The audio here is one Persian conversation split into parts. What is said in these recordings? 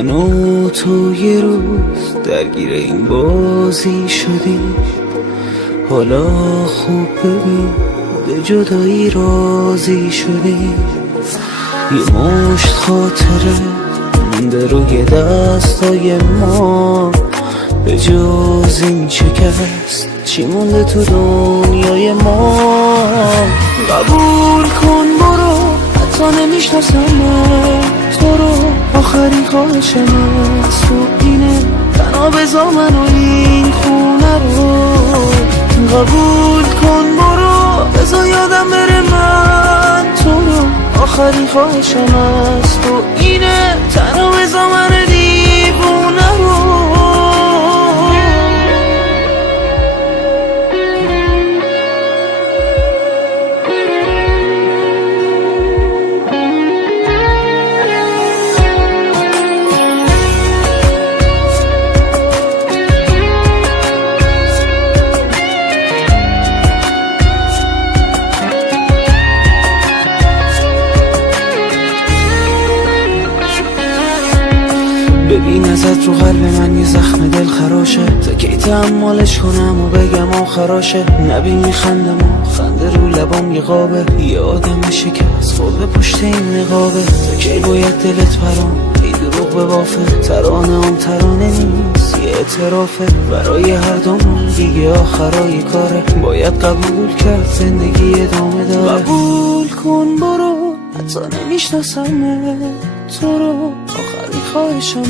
من و تو یه روز درگیر این بازی شدیم، حالا خوب ببین به جدایی راضی شدیم. یه مشت خاطره مونده روی دستای ما، به جز این شکست چی مونده تو دنیای ما؟ قبول کن برو، حتی نمیشناسم تو رو، آخرین خواهشم از تو اینه، تنها بذار من و این خونه رو. قبول کن برو، بذار یادم بره من تو رو، آخرین خواهشم از تو اینه، تنها بذار من دیوونه رو. ببین ازت رو قلب من یه زخم دل خراشه، تا کی تحملش کنم و بگم آخراشه؟ نبین میخندم و خنده رو لبام یه قابه، یه آدم شکست خورده پشت این نقابه. تا کی باید دلت برام ای دروغ به بافه؟ ترانه هم ترانه نیست، یه اعترافه برای هر دومون دیگه آخرای کاره. باید قبول کرد زندگی ادامه داره. قبول کن برو، حتی نمیشناسم تو رو، آخرین خواهشم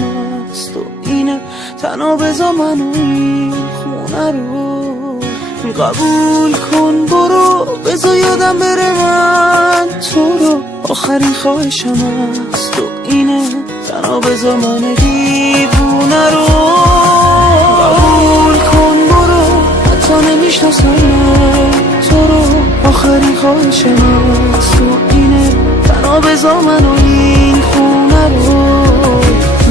از تو اینه، تنها بذار من و این خونه رو. قبول کن برو، بذار یادم بره من تو رو، آخرین خواهشم از تو اینه، تنها بذار من دیوونه رو. قبول کن برو، حتی نمیشناسم تو رو، آخرین خواهشم از تو اینه، تنها بذار من و این خونه رو.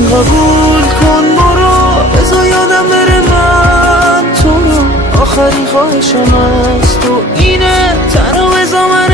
قبول کن برو، بذار یادم بره من تو رو، آخرین خواهشم از تو اینه، تنها بذار من